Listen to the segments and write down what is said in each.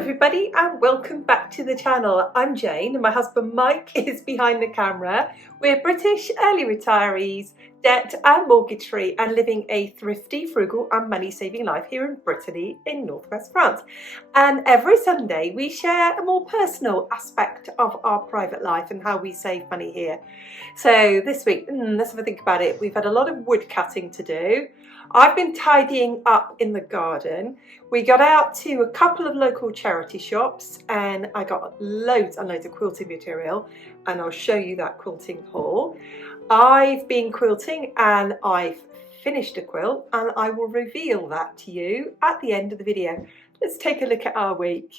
everybody and welcome back to the channel. I'm Jane and my husband Mike is behind the camera. We're British early retirees, debt and mortgage free and living a thrifty, frugal and money saving life here in Brittany in northwest France. And every Sunday we share a more personal aspect of our private life and how we save money here. So this week, let's have a think about it. We've had a lot of wood cutting to do. I've been tidying up in the garden. We got out to a couple of local charity shops and I got loads and loads of quilting material, and I'll show you that quilting haul. I've been quilting and I've finished a quilt and I will reveal that to you at the end of the video. Let's take a look at our week.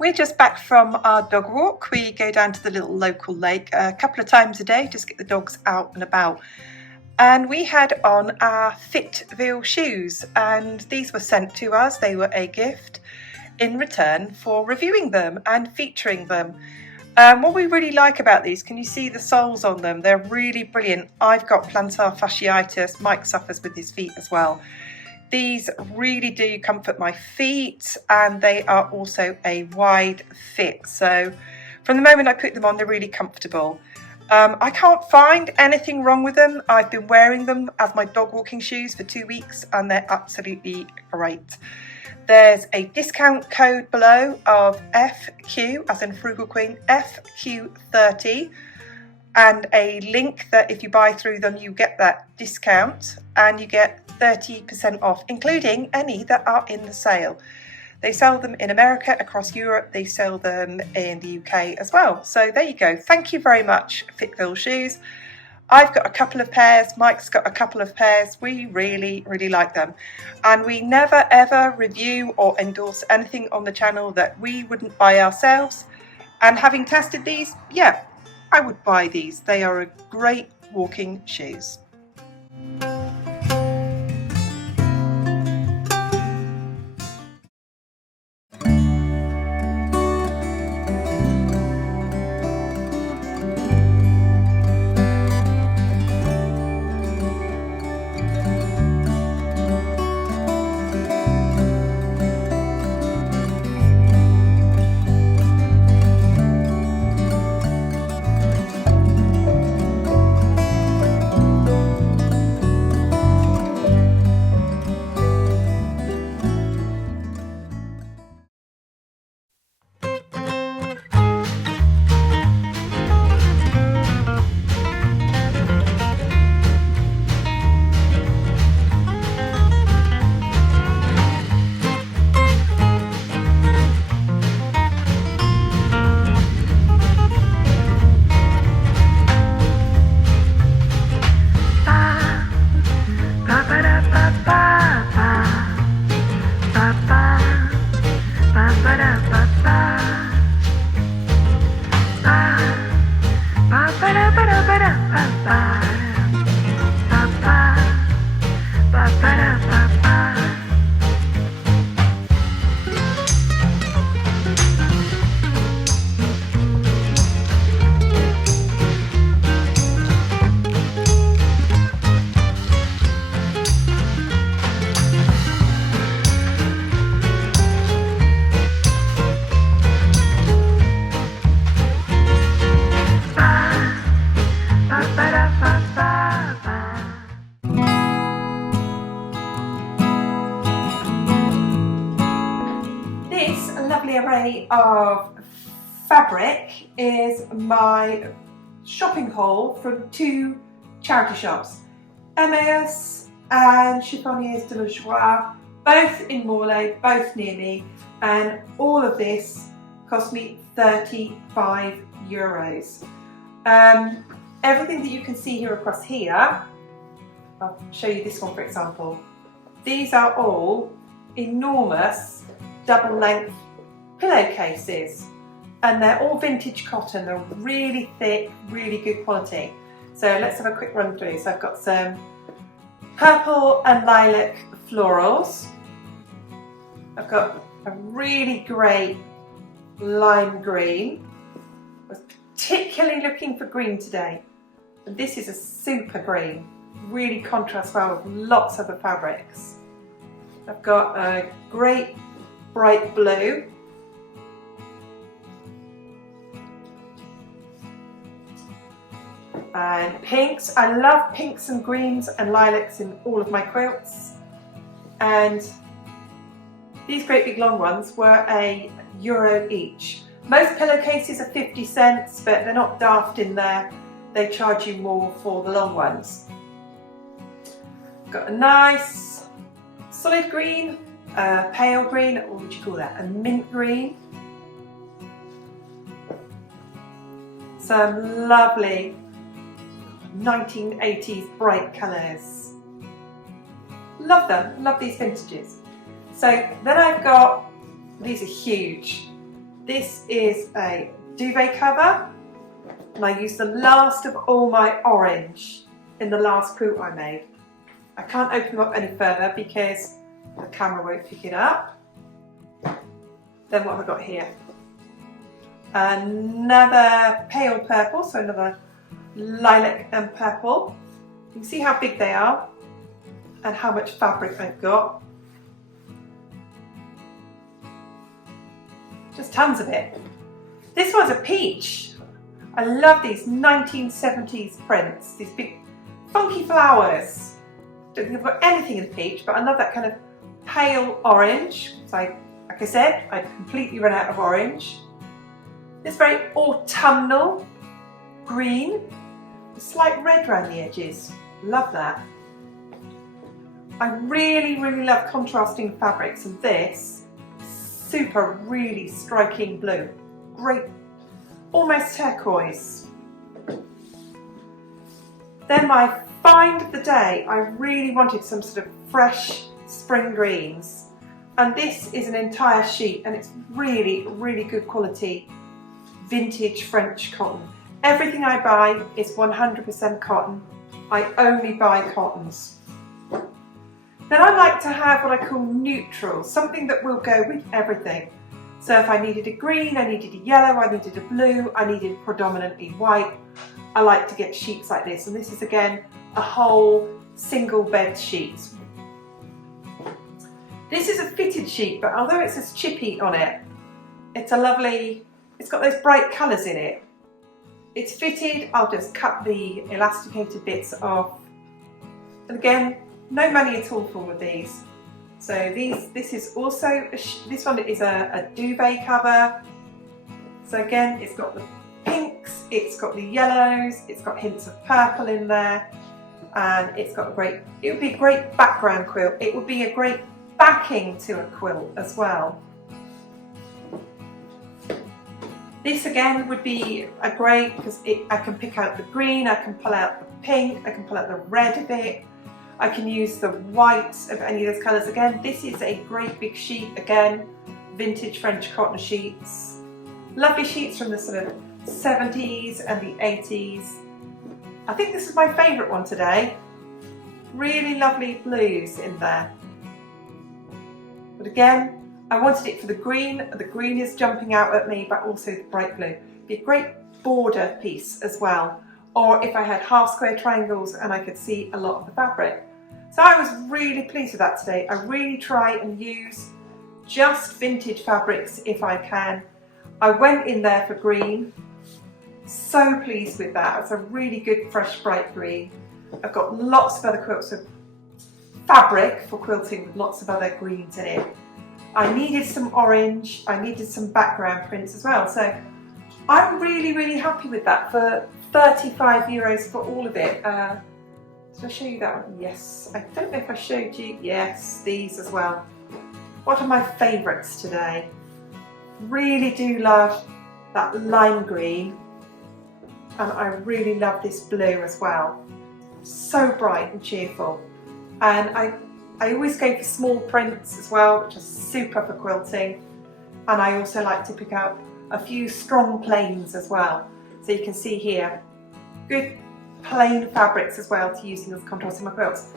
We're just back from our dog walk. We go down to the little local lake a couple of times a day, just get the dogs out and about. And we had on our Frugal shoes, and these were sent to us. They were a gift in return for reviewing them and featuring them. What we really like about these, can you see the soles on them? They're really brilliant. I've got plantar fasciitis. Mike suffers with his feet as well. These really do comfort my feet, and they are also a wide fit. So from the moment I put them on, they're really comfortable. I can't find anything wrong with them. I've been wearing them as my dog walking shoes for 2 weeks and they're absolutely great. There's a discount code below of FQ, as in Frugal Queen, FQ30, and a link that if you buy through them, you get that discount and you get 30% off, including any that are in the sale. They sell them in America, across Europe, they sell them in the UK as well. So there you go. Thank you very much, Frugal shoes. I've got a couple of pairs, Mike's got a couple of pairs. We really, really like them. And we never ever review or endorse anything on the channel that we wouldn't buy ourselves. And having tested these, yeah, I would buy these. They are a great walking shoes. This lovely array of fabric is my shopping haul from two charity shops, Emmaus and Chiffoniers de la Joie, both in Morlaix, both near me, and all of this cost me €35. Everything that you can see here across here, I'll show you this one for example. These are all enormous double length pillowcases, and they're all vintage cotton. They're really thick, really good quality. So let's have a quick run through. So I've got some purple and lilac florals. I've got a really great lime green. I was particularly looking for green today. And this is a super green, really contrasts well with lots of the fabrics. I've got a great bright blue. And pinks. I love pinks and greens and lilacs in all of my quilts. And these great big long ones were €1 each. Most pillowcases are 50 cents, but they're not daft in there. They charge you more for the long ones. Got a nice solid green, pale green, what would you call that? A mint green. Some lovely 1980s bright colours. Love them, love these vintages. So then I've got, these are huge. This is a duvet cover, and I used the last of all my orange in the last quilt I made. I can't open them up any further because the camera won't pick it up. Then what have I got here? Another pale purple, so another lilac and purple. You can see how big they are and how much fabric I've got. Just tons of it. This one's a peach. I love these 1970s prints, these big funky flowers. Don't think I've got anything in peach, but I love that kind of pale orange. So like I said, I've completely run out of orange. This very autumnal green, a slight red around the edges. Love that. I really, really love contrasting fabrics, and this super, really striking blue. Great, almost turquoise. Then my find of the day, I really wanted some sort of fresh spring greens. And this is an entire sheet, and it's really, really good quality vintage French cotton. Everything I buy is 100% cotton. I only buy cottons. Then I like to have what I call neutral, something that will go with everything. So if I needed a green, I needed a yellow, I needed a blue, I needed predominantly white, I like to get sheets like this. And this is again a whole single bed sheet. This is a fitted sheet, but although it says chippy on it, it's a lovely, it's got those bright colours in it. It's fitted, I'll just cut the elasticated bits off. And again, no money at all for all of these. So this is also, this one is a duvet cover. So again, it's got the pinks, it's got the yellows, it's got hints of purple in there, and it's got a great, it would be a great background quilt. It would be a great backing to a quilt as well. This again would be a great, because I can pick out the green, I can pull out the pink, I can pull out the red of it. I can use the white of any of those colours. Again, this is a great big sheet, again, vintage French cotton sheets. Lovely sheets from the sort of 70s and the 80s. I think this is my favourite one today. Really lovely blues in there. But again, I wanted it for the green. The green is jumping out at me, but also the bright blue. Be a great border piece as well. Or if I had half square triangles and I could see a lot of the fabric. So I was really pleased with that today. I really try and use just vintage fabrics if I can. I went in there for green. So pleased with that. It's a really good fresh bright green. I've got lots of other quilts of fabric for quilting with lots of other greens in it. I needed some orange, I needed some background prints as well. So I'm really happy with that for €35 for all of it. Did I show you that one? Yes. I don't know if I showed you. Yes, these as well. One of my favourites today. Really do love that lime green, and I really love this blue as well. So bright and cheerful. And I always go for small prints as well, which are super for quilting. And I also like to pick up a few strong plains as well. So you can see here, good plain fabrics as well to use in the contours in my quilts.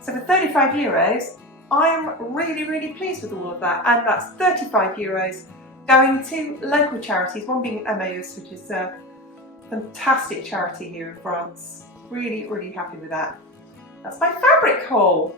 So for €35, I'm really pleased with all of that. And that's €35 going to local charities, one being Emmaus, which is a fantastic charity here in France. Really happy with that. That's my fabric haul.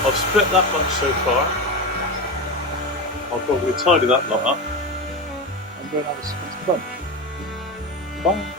I've split that much so far. I'll probably tidy that lot up and go and have a split bunch. Bye.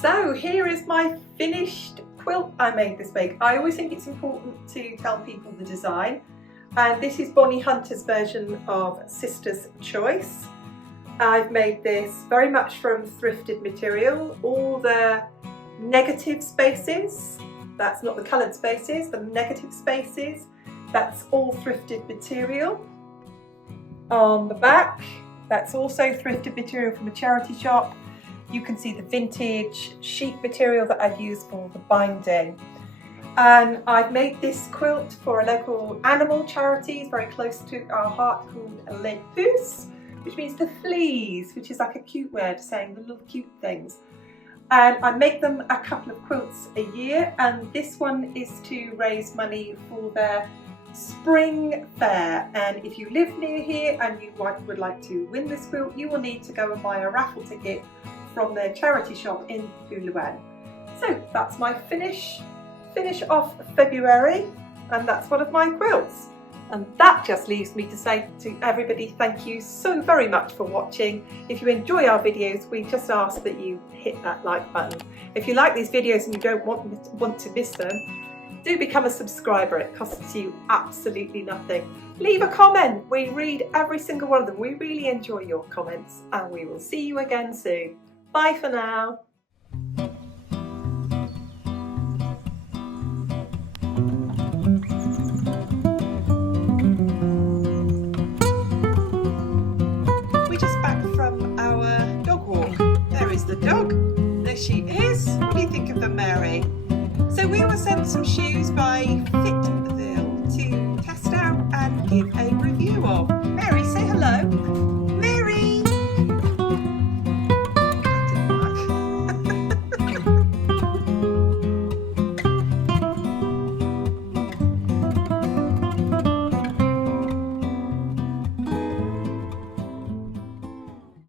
So here is my finished quilt I made this week. I always think it's important to tell people the design, and this is Bonnie Hunter's version of Sister's Choice. I've made this very much from thrifted material. All the negative spaces, that's not the coloured spaces, the negative spaces, that's all thrifted material. On the back, that's also thrifted material from a charity shop. You can see the vintage sheet material that I've used for the binding. And I've made this quilt for a local animal charity very close to our heart called Les Puces, which means the fleas, which is like a cute word saying the little cute things. And I make them a couple of quilts a year, and this one is to raise money for their spring fair. And if you live near here and you would like to win this quilt, you will need to go and buy a raffle ticket from their charity shop in Frugal. So that's my finish off February, and that's one of my quilts. And that just leaves me to say to everybody, thank you so very much for watching. If you enjoy our videos, we just ask that you hit that like button. If you like these videos and you don't want to miss them, do become a subscriber. It costs you absolutely nothing. Leave a comment. We read every single one of them. We really enjoy your comments, and we will see you again soon. Bye for now. What do you think of them, Mary? So we were sent some shoes by Frugal to test out and give a review of.